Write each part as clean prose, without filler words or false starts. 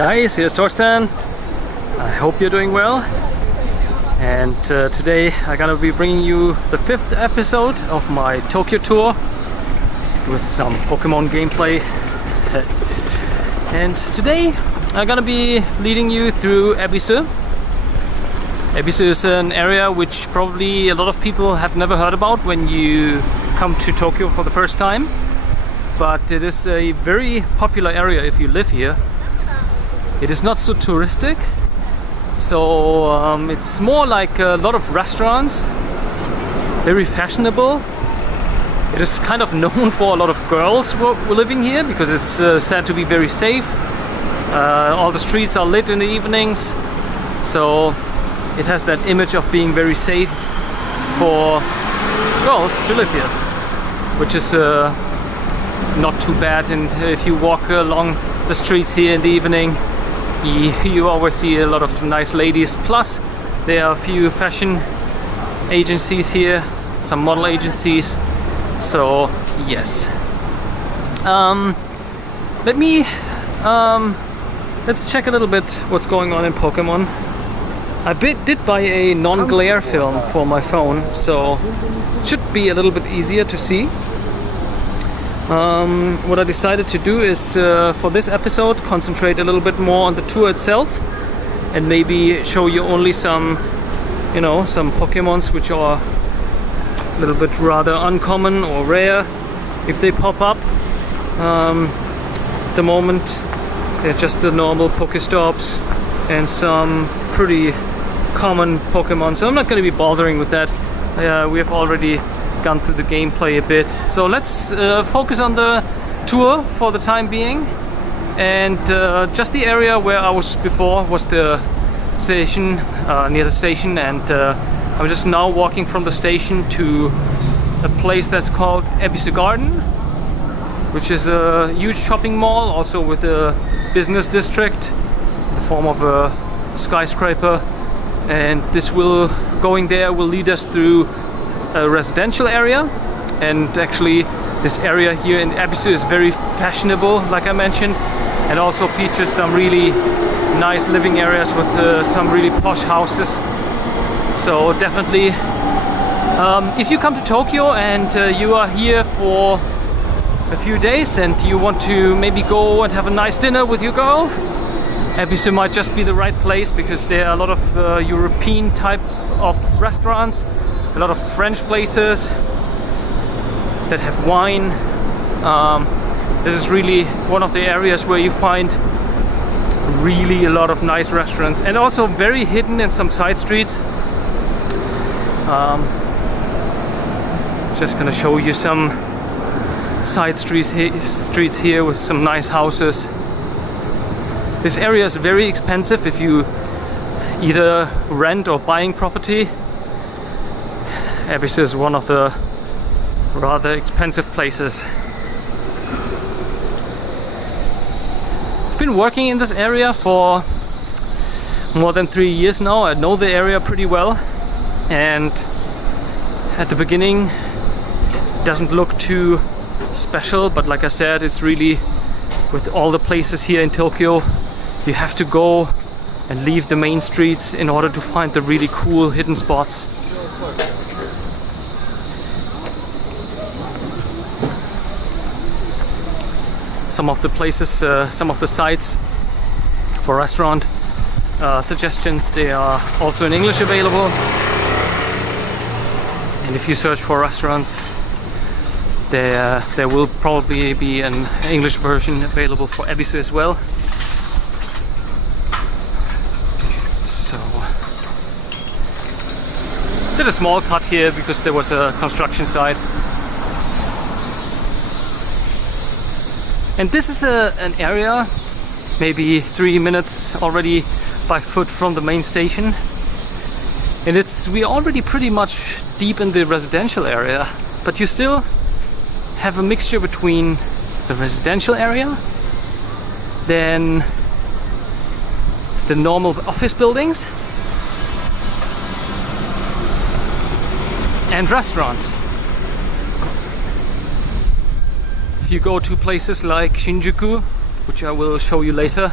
guys, here's Torsten. I hope you're doing well. And today I'm gonna be bringing you the 5th episode of my Tokyo tour with some Pokemon gameplay. And today I'm gonna be leading you through Ebisu. Ebisu is an area which probably a lot of people have never heard about when you come to Tokyo for the first time. But it is a very popular area if you live here. It is not so touristic, so it's more like a lot of restaurants, very fashionable. It is kind of known for a lot of girls who are living here because it's said to be very safe. All the streets are lit in the evenings, so it has that image of being very safe for girls to live here, which is not too bad. And if you walk along the streets here in the evening, you always see a lot of nice ladies. Plus there are a few fashion agencies here, some model agencies. So yes, let's check a little bit what's going on in Pokemon. I did buy a non-glare film for my phone, so it should be a little bit easier to see. What I decided to do is for this episode concentrate a little bit more on the tour itself and maybe show you only some Pokemons which are a little bit rather uncommon or rare if they pop up. At the moment they're just the normal Pokestops and some pretty common Pokemon, so I'm not going to be bothering with that. We have already gone through the gameplay a bit, so let's focus on the tour for the time being. And just the area where I was before was the station, near the station, and I'm just now walking from the station to a place that's called Ebisu Garden, which is a huge shopping mall, also with a business district in the form of a skyscraper. And going there will lead us through a residential area, and actually this area here in Ebisu is very fashionable, like I mentioned, and also features some really nice living areas with some really posh houses. So definitely, if you come to Tokyo and you are here for a few days and you want to maybe go and have a nice dinner with your girl, Ebisu might just be the right place, because there are a lot of European type of restaurants, a lot of French places that have wine. This is really one of the areas where you find really a lot of nice restaurants, and also very hidden in some side streets. Just gonna show you some side streets here with some nice houses. This area is very expensive if you either rent or buying property. Ebisu is one of the rather expensive places. I've been working in this area for more than 3 years now. I know the area pretty well, and at the beginning it doesn't look too special, but like I said, it's really, with all the places here in Tokyo, you have to go and leave the main streets in order to find the really cool hidden spots. Some of the places, some of the sites for restaurant suggestions, they are also in English available. And if you search for restaurants, there will probably be an English version available for Ebisu as well. So did a small cut here because there was a construction site. And this is an area maybe 3 minutes already by foot from the main station. And we're already pretty much deep in the residential area, but you still have a mixture between the residential area, then the normal office buildings, and restaurants. If you go to places like Shinjuku, which I will show you later,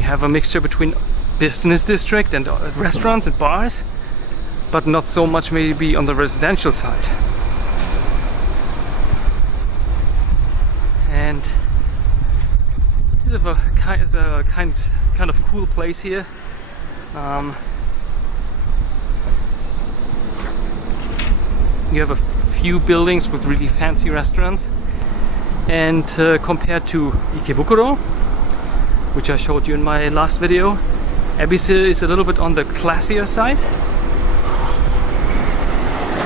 You have a mixture between business district and restaurants and bars, but not so much maybe on the residential side. And this is a kind of cool place here. You have a few buildings with really fancy restaurants, and compared to Ikebukuro, which I showed you in my last video, Ebisu is a little bit on the classier side.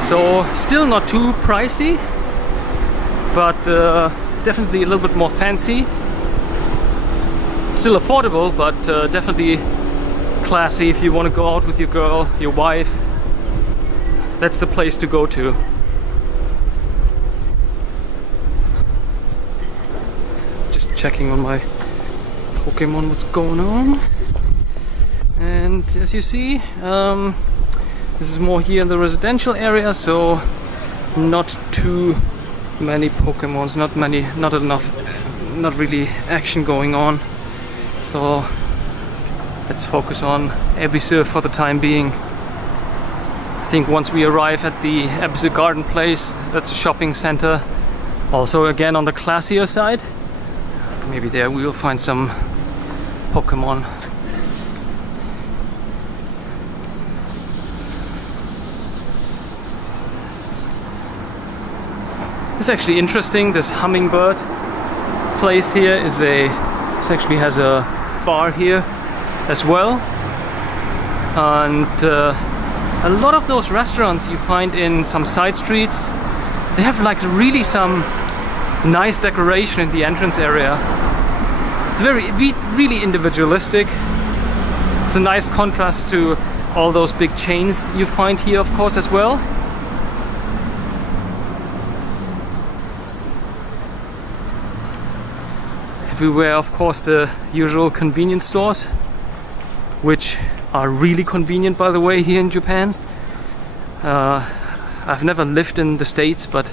So still not too pricey, but definitely a little bit more fancy. Still affordable, but definitely classy if you want to go out with your girl, your wife. That's the place to go to. Just checking on my Pokemon what's going on. And as you see, this is more here in the residential area, so not too many Pokemons, not enough, not really action going on. So let's focus on Ebisu for the time being. I think once we arrive at the Ebisu Garden Place, that's a shopping center, also again on the classier side, maybe there we will find some Pokemon. It's actually interesting, this hummingbird place here actually has a bar here as well. And a lot of those restaurants you find in some side streets, they have like really some nice decoration in the entrance area. It's really individualistic. It's a nice contrast to all those big chains you find here, of course, as well. Everywhere, of course, the usual convenience stores, which are really convenient, by the way, here in Japan. I've never lived in the States, but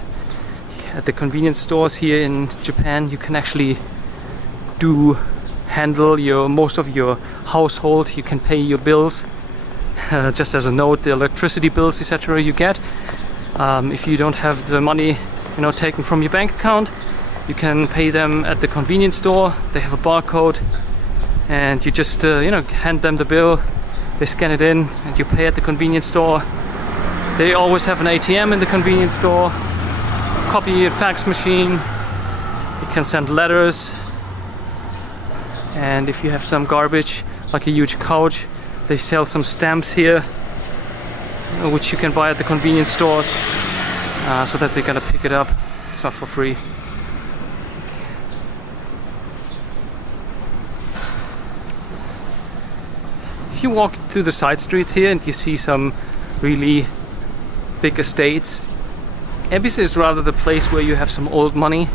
at the convenience stores here in Japan, you can actually handle most of your household. You can pay your bills. Just as a note, the electricity bills, etc. you get. If you don't have the money, taken from your bank account, you can pay them at the convenience store. They have a barcode, and you just hand them the bill. They scan it in, and you pay at the convenience store. They always have an ATM in the convenience store, copy fax machine. You can send letters, and if you have some garbage, like a huge couch, they sell some stamps here, which you can buy at the convenience stores, so that they're gonna pick it up. It's not for free. If you walk through the side streets here and you see some really big estates, Ebisu is rather the place where you have some old money,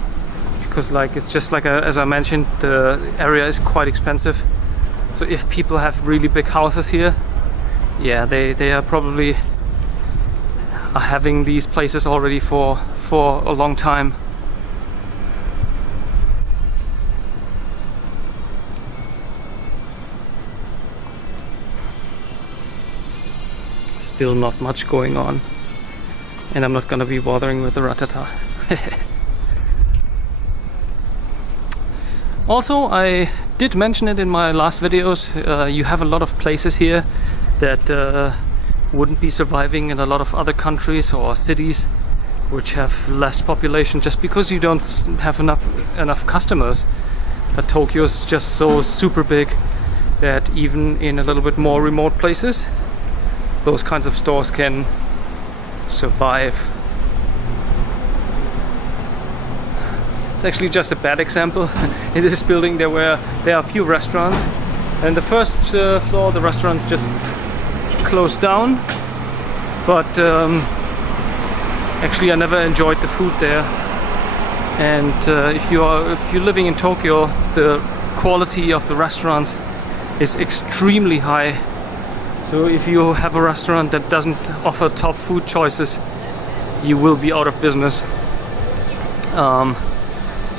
because it's just as I mentioned, the area is quite expensive. So if people have really big houses here, yeah, they are probably having these places already for a long time. Still not much going on, and I'm not gonna be bothering with the Ratata. Also, I did mention it in my last videos, you have a lot of places here that wouldn't be surviving in a lot of other countries or cities which have less population, just because you don't have enough customers. But Tokyo's just so super big that even in a little bit more remote places, those kinds of stores can survive. It's actually just a bad example. In this building there are a few restaurants, and the first floor the restaurant just closed down, but actually I never enjoyed the food there. And if you're living in Tokyo, the quality of the restaurants is extremely high. So if you have a restaurant that doesn't offer top food choices, you will be out of business.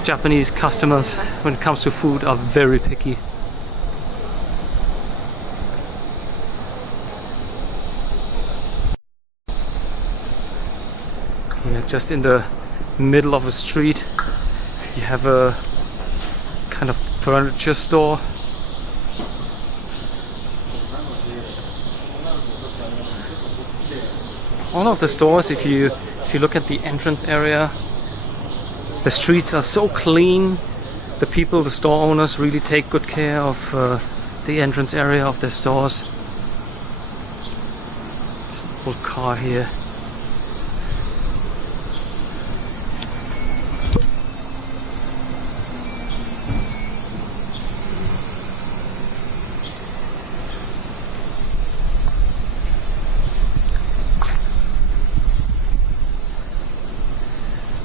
Japanese customers, when it comes to food, are very picky. Here, just in the middle of a street, you have a kind of furniture store. All of the stores, if you look at the entrance area, the streets are so clean. The people, the store owners, really take good care of the entrance area of their stores. It's an old car here.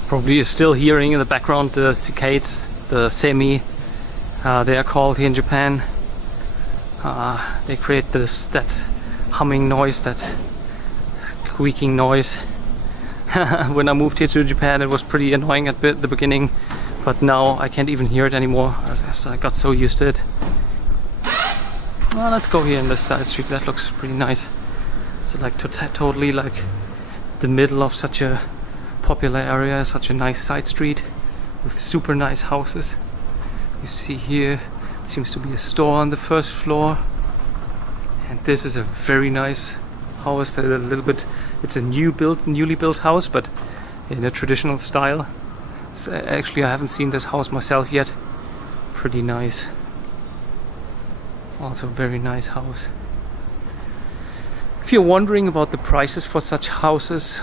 Probably you're still hearing in the background the cicadas, the semi, they are called here in Japan. They create that humming noise, that squeaking noise. When I moved here to Japan, it was pretty annoying at the beginning, but now I can't even hear it anymore as I got so used to it. Well, let's go here in this side street. That looks pretty nice. It's like totally like the middle of such a popular area, such a nice side street with super nice houses. You see here, it seems to be a store on the first floor, and this is a very nice house. It's a newly built house, but in a traditional style. Actually, I haven't seen this house myself yet. Pretty nice. Also, very nice house. If you're wondering about the prices for such houses,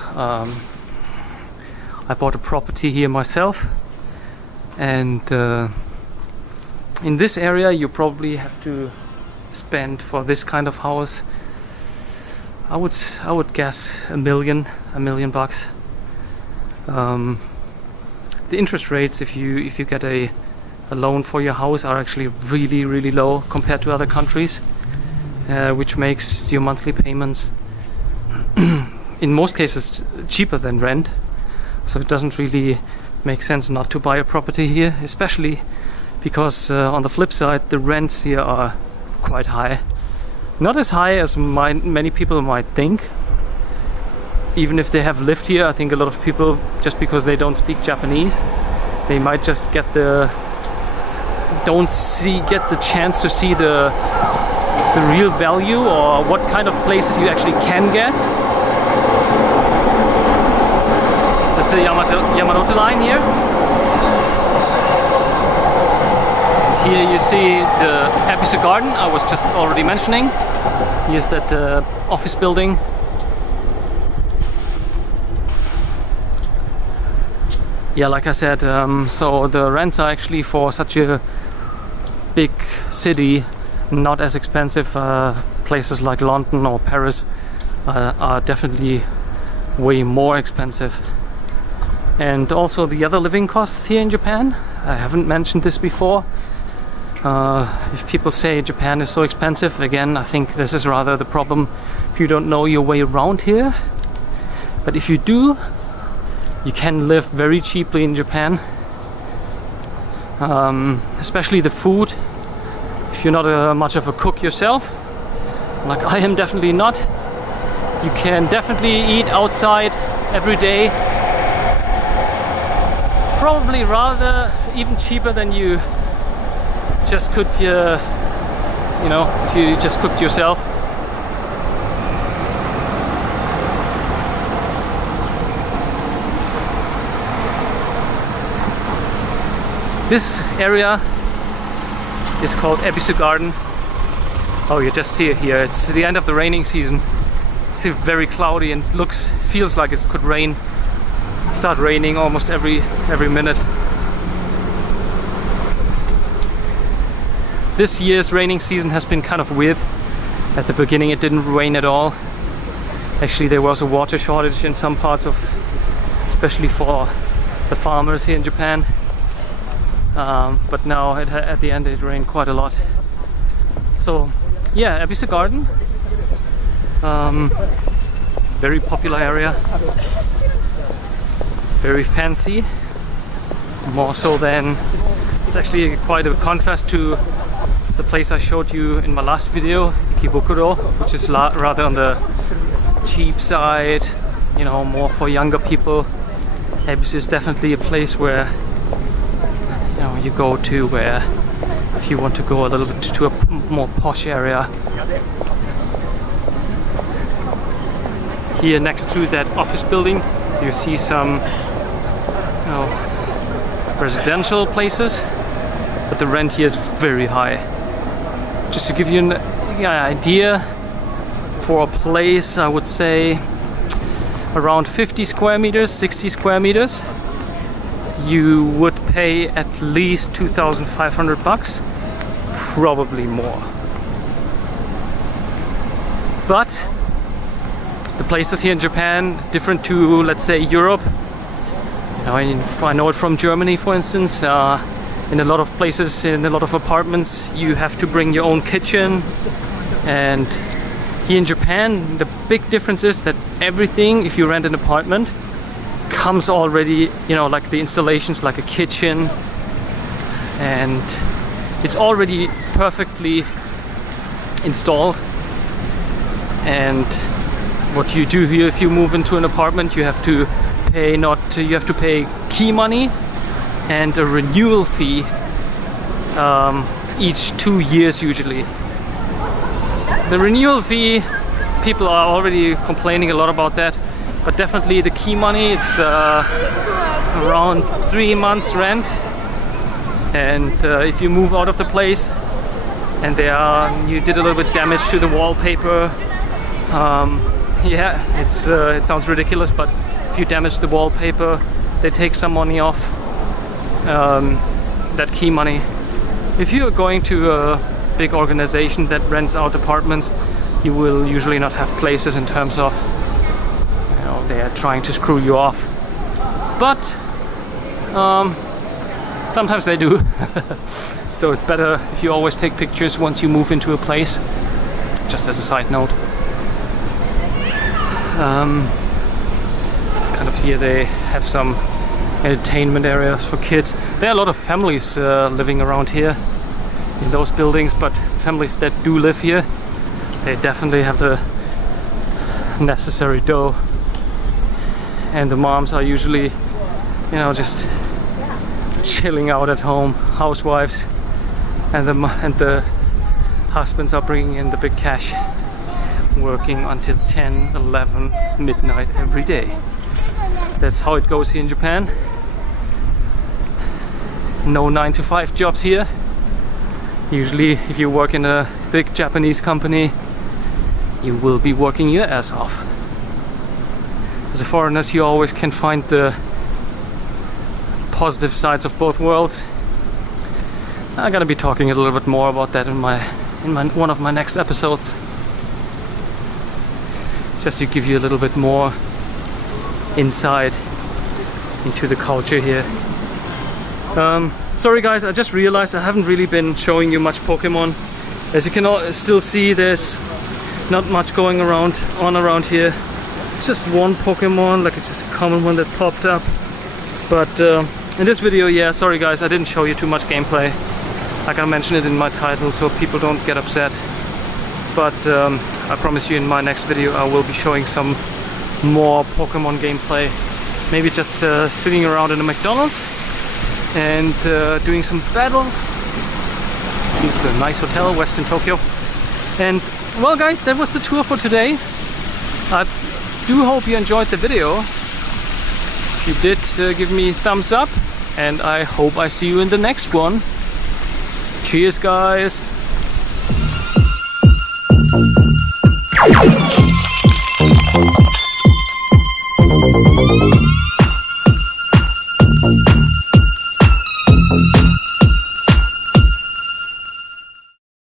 I bought a property here myself, and in this area you probably have to spend for this kind of house, I would guess $1 million bucks. The interest rates, if you get a loan for your house, are actually really low compared to other countries, which makes your monthly payments in most cases cheaper than rent. So it doesn't really make sense not to buy a property here, especially because on the flip side, the rents here are quite high. Not as high as many people might think. Even if they have lived here, I think a lot of people, just because they don't speak Japanese, they might just get the chance to see the real value, or what kind of places you actually can get. This is the Yamanote line here. Here you see the Ebisu garden I was just already mentioning. Here's that office building. Yeah, like I said, so the rents are actually, for such a big city, not as expensive. Places like London or Paris are definitely way more expensive. And also the other living costs here in Japan. I haven't mentioned this before. If people say Japan is so expensive, again, I think this is rather the problem if you don't know your way around here. But if you do, you can live very cheaply in Japan. Especially the food. If you're not much of a cook yourself, like I am definitely not, you can definitely eat outside every day. Probably rather even cheaper than you just could, if you just cooked yourself. This area is called Ebisu Garden. Oh, you just see it here. It's the end of the raining season. It's very cloudy and feels like it could start raining almost every minute. This year's raining season has been kind of weird. At the beginning it didn't rain at all. Actually, there was a water shortage in some parts especially for the farmers here in Japan. But now at the end it rained quite a lot. So yeah, Ebisu Garden, very popular area, very fancy, more so than, it's actually quite a contrast to the place I showed you in my last video, Ikebukuro, which is rather on the cheap side, more for younger people. Ebisu is definitely a place where you go to where if you want to go a little bit to a more posh area. Here next to that office building you see some residential places, but the rent here is very high. Just to give you an idea, for a place I would say around 50 square meters, 60 square meters, you would pay at least 2,500 bucks, probably more. But the places here in Japan, different to, let's say, Europe. I know it from Germany, for instance. In a lot of places, in a lot of apartments, you have to bring your own kitchen. And here in Japan, the big difference is that everything, if you rent an apartment, comes already, like the installations, like a kitchen, and it's already perfectly installed. And what you do here, if you move into an apartment, you have to pay key money and a renewal fee each 2 years usually. The renewal fee, people are already complaining a lot about that, but definitely the key money, it's around 3 months rent. And if you move out of the place and you did a little bit damage to the wallpaper, it sounds ridiculous, but if you damage the wallpaper, they take some money off that key money. If you are going to a big organization that rents out apartments, you will usually not have places in terms of they are trying to screw you off, but sometimes they do. So it's better if you always take pictures once you move into a place, just as a side note. Kind of here they have some entertainment areas for kids. There are a lot of families living around here in those buildings, but families that do live here, they definitely have the necessary dough, and the moms are usually just chilling out at home, housewives, and the husbands are bringing in the big cash, working until 10, 11, midnight every day. That's how it goes here in Japan. No 9-to-5 jobs here. Usually if you work in a big Japanese company, you will be working your ass off. As a foreigner, you always can find the positive sides of both worlds. I'm gonna be talking a little bit more about that in one of my next episodes, just to give you a little bit more insight into the culture here. Sorry guys, I just realized I haven't really been showing you much Pokemon. As you can still see, there's not much going on around here. It's just one Pokemon, like it's just a common one that popped up. But in this video, sorry guys, I didn't show you too much gameplay. I gotta mention it in my title so people don't get upset. But I promise you in my next video I will be showing some more Pokemon gameplay. Maybe just sitting around in a McDonald's and doing some battles. This is the nice hotel, Western Tokyo. And well guys, that was the tour for today. I do hope you enjoyed the video. If you did, give me a thumbs up, and I hope I see you in the next one. Cheers guys!